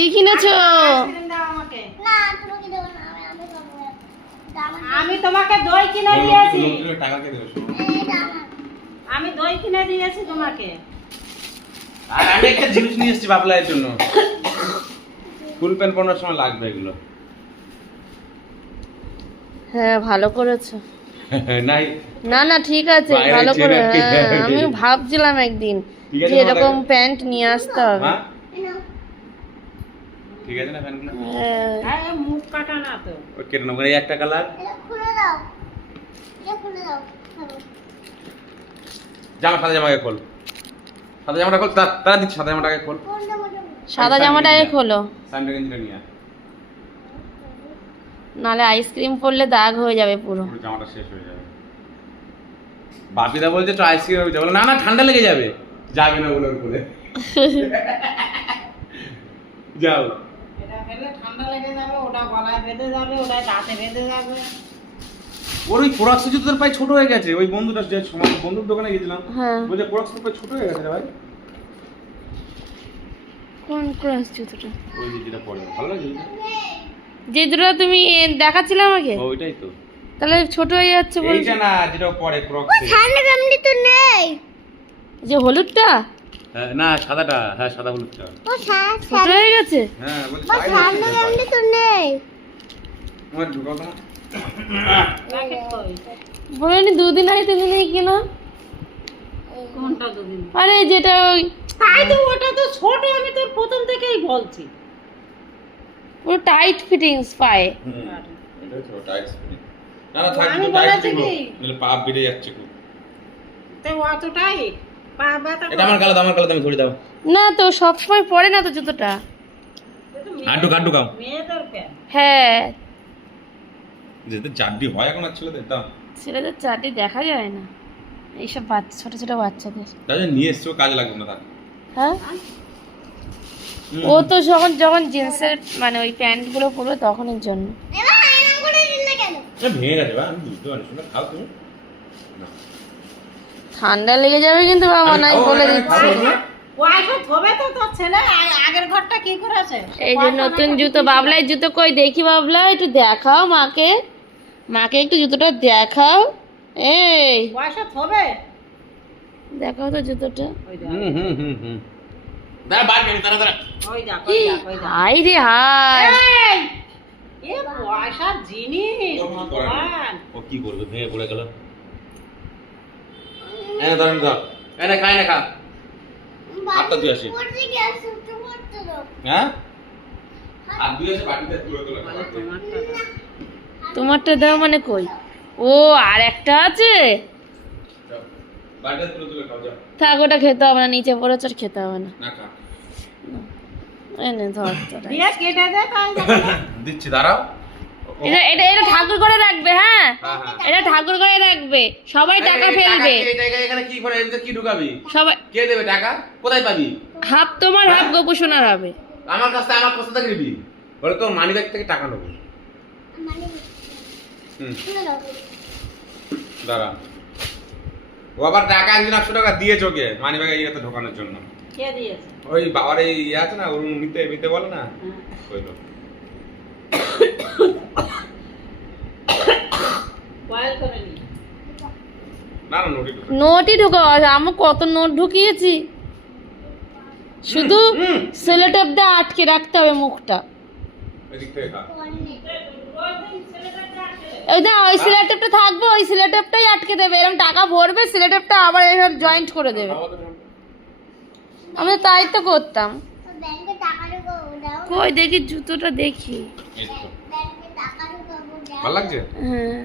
কি কিনেছো? আমি তোমাকে দই কিনে দিয়েছি। আমি দই কিনে দিয়েছি তোমাকে। আর আমি একটা জিনিস নিয়ে এসেছি বাবলাইয়ের জন্য। ফুল প্যান্ট পরানোর সময় লাগবে এগুলো। হ্যাঁ ভালো করেছো। নাই না না ঠিক আছে, বাইরে ভালো করে। চেনা হ্যাঁ, ঠিক আমি আছে। ভাবছিলাম একদিন ঠিক আছে, যে এরকম ভালো। প্যান্ট নিয়ে আসতে হবে। মা ঠিক আছে না প্যান্টগুলো? হ্যাঁ। হ্যাঁ, মুখ কাটা না তো। ওই কেটে নেবো এই একটা কালার। জামা সাদা জামাকে খোল। সাদা জামাটা খোল, তারা দিচ্ছি সাদা জামাটাকে খোল। সাদা জামাটাকে খোলো, স্যান্ডো গেঞ্জিটা নিয়ে আয়। নালে আইসক্রিম পড়লে দাগ হয়ে যাবে পুরো। পুরো জামাটা শেষ হয়ে যাবে। বাপিদা বলছে তো আইসক্রিম হয়ে যাবে, না না ঠান্ডা লেগে যাবে। যাবে না বলে ওর কোলে। যাও। এটা খেলে ঠান্ডা লেগে যাবে, ওটা গলায় বেঁধে যাবে, ওটা দাঁতে বেঁধে যাবে। ওর ওই কোরাক্স জুতোর পায়ে ছোট হয়ে গেছে। ওই বন্ধুটা যে সময় বন্ধুর দোকানে গেছিলাম, হ্যাঁ। বলছে কোরাক্স পায়ে ছোট হয়ে গেছে রে ভাই। কোন ক্লাস জুতোটা? ওই যে যেটা পরে ভালো লাগে যে দুটো তুমি দেখাচ্ছিলে আমাকে, ওইটাই তো। তাহলে ছোট হয়ে যাচ্ছে বলছো? এইটা না যেটা পরে ক্রক্স। সামনে সামনে তো নেই। যে হলুদটা? হ্যাঁ না সাদাটা, হ্যাঁ সাদা হলুদটা। ও ছোট হয়ে গেছে। হ্যাঁ বলছে সামনে সামনে তো নেই। আমার ঢুকাও তো। প্যাকেট কই? বলেনি দুদিন আগে 3 দিন আগে কিনা। কোনটা দুদিন? আরে যেটা ওই তাই তো, ওটা তো ছোট। আমি তো প্রথম থেকেই বলছি। পুরো টাইট ফিটিংস পায়ে। এটা তো টাইট। না না থাক আমি তো টাইট বলেছি দিব। কি? নালে পা বেড়ে যাচ্ছে খুব। তো অতটাই পা ব্যথা এটা আমার গালে দাও, আমার গালে দাও, আমি ধরে দাও। না তো সব সময় পরে না তো জুতোটা। হাঁটু হাঁটু কাও। মেয়েদের প্যান্ট। হ্যাঁ, যেতে চাড্ডি হয় এখন আর ছেলেদের দাও। ছেলেদের চাটি দেখা যায় না, এইসব বাচ্চা ছোট ছোট বাচ্চাদের। তাহলে নিয়ে এসছো কাজে লাগবে না তার। হ্যাঁ, ও তো যখন যখন জিন্সের মানে ওই প্যান্টগুলো পরবে তখনের জন্য। ভেঙে গেছে বা আমি বুঝতে পারছি না, খাও তুমি। না। ঠান্ডা লেগে যাবে কিন্তু বাবা, নাই বলে দিচ্ছি। ও আইসো থবে তো তোর ছেলে। আগের ঘরটা কি করেছে? এই যে নতুন জুতো, বাবলাই জুতো কই দেখি? বাবলা একটু দেখাও মাকে, মাকে একটু জুতোটা দেখাও। এই পয়সা থবে। দেখাও তো জুতোটা। ওই দেখ, হুম দাঁড়া বার বেরি দাঁড়া দাঁড়া। ওই দেখ, ওই দেখ, ওই দেখ। হাই রে হাই। এই, এ পয়সার জিনিস ভগবান। ও কি করবে, ভেঙে পড়ে গেল। এনে ধরেন ধর, এনে খাই না খা। হাতটা ধুয়ে আসি। হ্যাঁ হাত ধুয়ে আসে বাটিতে তুলে তুলে খা। তোমারটা দাও মানে কই? ও আর একটা আছে। যাও, বাটিতে তুলে তুলে খাও যাও। থাক, ওটা খেতে হবে না, নিচে পড়েছে আর খেতে হবে না। না খা। এনে ধর তোরা। দিয়ে কেটে দে তাই দেখো। দিচ্ছি দাঁড়াও। এটা এটা এটা ঠাকুর করে রাখবে। হ্যাঁ, হ্যাঁ হ্যাঁ। এটা ঠাকুর করে রাখবে, সবাই টাকা ফেলবে। এই টাকা এখানে কি করে, এতে কি ঢুকাবি? সবাই কে দেবে টাকা? কোথায় পাবি? হাফ তোমার হাফ গোপুসোনার হবে। আমার কাছে আমার কাছে থেকে নিবি। বলে তোর মানি ব্যাগ থেকে টাকা নেবো। হুম দাঁড়া। ও আবার টাকা 1,100 টাকা দিয়েছে ওকে মানি ব্যাগে ইয়েতে ঢোকানোর জন্য। কে দিয়েছে? ওই বাবার এই ইয়ে আছে না, ওর নিতে নিতে বলে না, ওই লোক। কয়েল করে নি। না না নোটি ঢুকে। নোটই ঢুকাও, আমি কত নোট ঢুকিয়েছি। শুধু সেলোটেপ দিয়ে আটকে রাখতে হবে মুখটা। এদিক থেকে খা। ওই না, ওই সেলোটেপটা থাকবে, ওই সেলোটেপটাই আটকে দেবে। এরকম টাকা ভরবে, সেলোটেপটা আবার এরকম জয়েন্ট করে দেবে। আমি তাই তো করতাম। কই দেখি জুতোটা দেখি। এই তো। ভালো লাগছে? হ্যাঁ,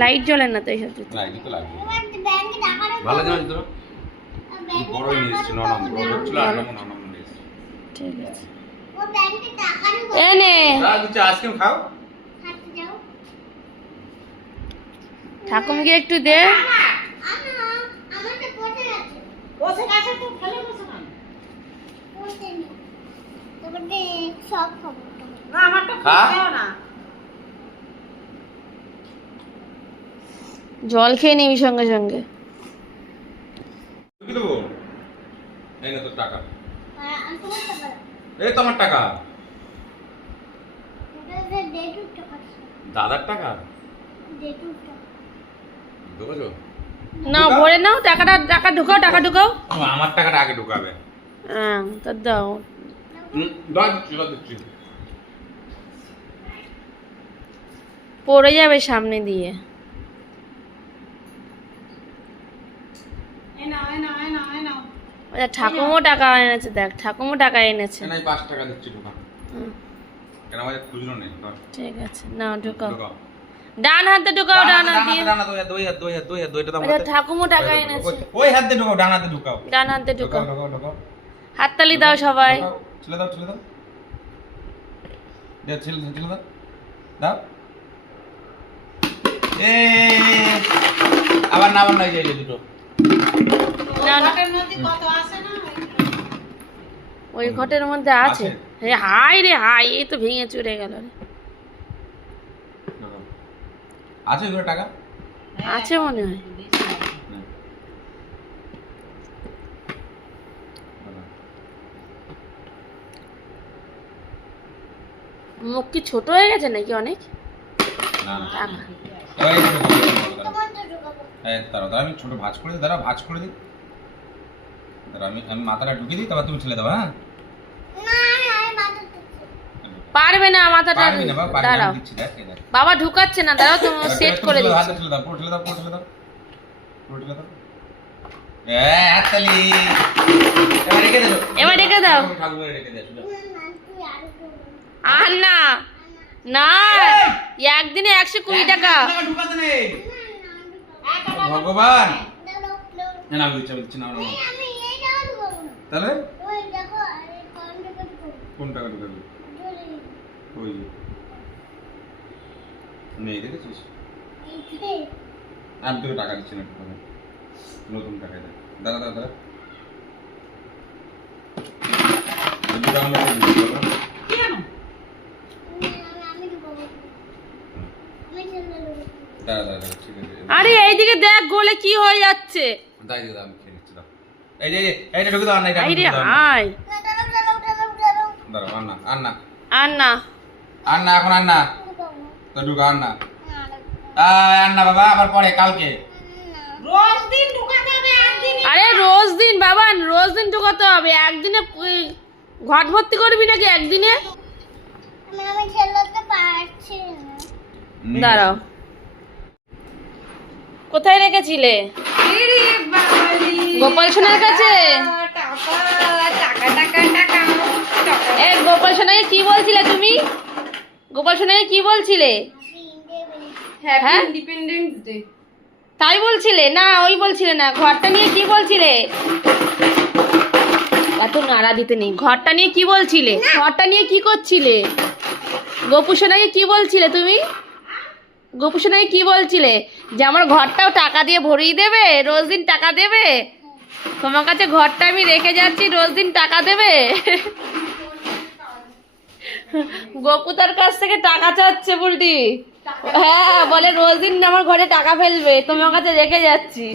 লাইট জ্বলে না তো এইসব জুতো। লাগবে তো লাগবে। ভালো লাগছে না তোর? বড়ই নিয়ে এসেছি, নরম বড় হচ্ছিল আর নরম নিয়ে এসেছি। ঠিক আছে, এনে দাঁড়া কিছু আইসক্রিম খাও। ঠাকুমকে একটু দে। বসে গেছে তো, ফেলে বসে না। না আমারটা খা। খেও না। জল খেয়ে নিবি সঙ্গে সঙ্গে। কি দেবো? এই না তোর টাকা। এই তো আমার টাকা, দাদার টাকা ঢুকেছো? না ভরে নাও টাকাটা, টাকা ঢুকাও, টাকা ঢুকাও। ও, আমার টাকাটা আগে ঢুকাবে। হ্যাঁ তা দাও। দিচ্ছি। পড়ে যাবে সামনে দিয়ে। এই নাও, এই নাও, এই নাও, এই নাও। আচ্ছা ঠাকুমও টাকা এনেছে, দেখ ঠাকুমও টাকা এনেছে। কেন 5 টাকা দিচ্ছি ঢুকা, হুম, কেন আমাদের খুচরো নেই। ধর, ঠিক আছে নাও ঢুকাও। ঢুকাও। ডান হাতে ঢুকাও, ডান হাত দিয়ে। ডান হাত, দুই হাত, দুইটা দাও। আচ্ছা ঠাকুমও টাকা এনেছে। ওই হাত দিয়ে ঢুকাও, ডান হাতে ঢুকাও। ডান হাতে ঢুকাও। ঢুকাও। হাততালি দাও সবাই। ছেলে দাও। ছেলে দাও। দাও। আবার না যাই দুটো। না না, ঘটের মধ্যে কত আছে না? ওই ঘটের মধ্যে আছে। হাই রে হাই, এই তো ভেঙে চুরে গেল রে। আছে ওগুলো টাকা? আছে মনে হয়। মুখ কি ছোট হয়ে গেছে নাকি অনেক? না না। টাকা। দাঁড়াও, আমি ছোট ভাঁজ করে দিই। দাঁড়াও, ভাঁজ করে দিই। দাঁড়াও, আমি মাথাটা ঢুকিয়ে দিই, তারপর তুমি ছেলে দাও। হ্যাঁ, পারবে না মাথাটা। পারবি না বাবা, পারবি না, দাঁড়াও আমি দিচ্ছি, দেখ, এই দেখ। বাবা ঢুকাচ্ছে না, দাঁড়াও তো সেট করে দিচ্ছি। হাতে ঠেলে দাও, পুরো ঠেলে দাও। হাততালি। এবার রেখে দাও। এবার রেখে দাও। ঠাকুর রেখে দাও। আর না না, একদিনে 120 টাকা। ঢুকাতে নেই। ভগবান, না আমি দিচ্ছি না। তাহলে কোন টাকা ঢুকাবি? ওই যে নেই, দেখেছিস? আমি তোকে টাকা দিচ্ছি না, ঢুকাবে নতুন টাকা। দাদা ঠিক আছে। আরে এইদিকে দেখ গোলে কি হয়ে যাচ্ছে। দাই দাদা, আমি খেয়ে নিচ্ছি। দাও, এই যে এইটা ঢুকে দাও। আরে হাই, দাঁড়াও, আর না আর না। এখন তো ঢুকা। আর না বাবা, আবার পরে কালকে। রোজ দিন ঢুকাতে হবে, একদিন আরে রোজ দিন বাবা, রোজ দিন ঢুকাতে হবে। একদিনে ঘট ভর্তি করবি নাকি একদিনে? আমি খেলতে পারছি না। দাঁড়াও, কোথায় রেখেছিলে? গোপাল সোনার কাছে। এই গোপাল সোনাকে কি বলছিলে তুমি? গোপাল সোনাকে কি বলছিলে? হ্যাঁ ইন্ডিপেন্ডেন্স ডে। তাই বলছিলে না, ওই বলছিলে না। ঘরটা নিয়ে কি বলছিলে? এত নাড়া দিতে নেই। ঘরটা নিয়ে কি বলছিলে? ঘরটা নিয়ে কি করছিলে? গোপু সোনাকে কি বলছিলে তুমি? গোপু সোনাকে কি বলছিলে? যে আমার ঘরটাও টাকা দিয়ে ভরিয়ে দেবে, রোজ দিন টাকা দেবে। তোমার কাছে ঘরটা আমি রেখে যাচ্ছি, রোজ দিন টাকা দেবে। গোপু তার কাছ থেকে টাকা চাচ্ছে বুলটি। হ্যাঁ বলে রোজ দিন আমার ঘরে টাকা ফেলবে, তোমার কাছে রেখে যাচ্ছি।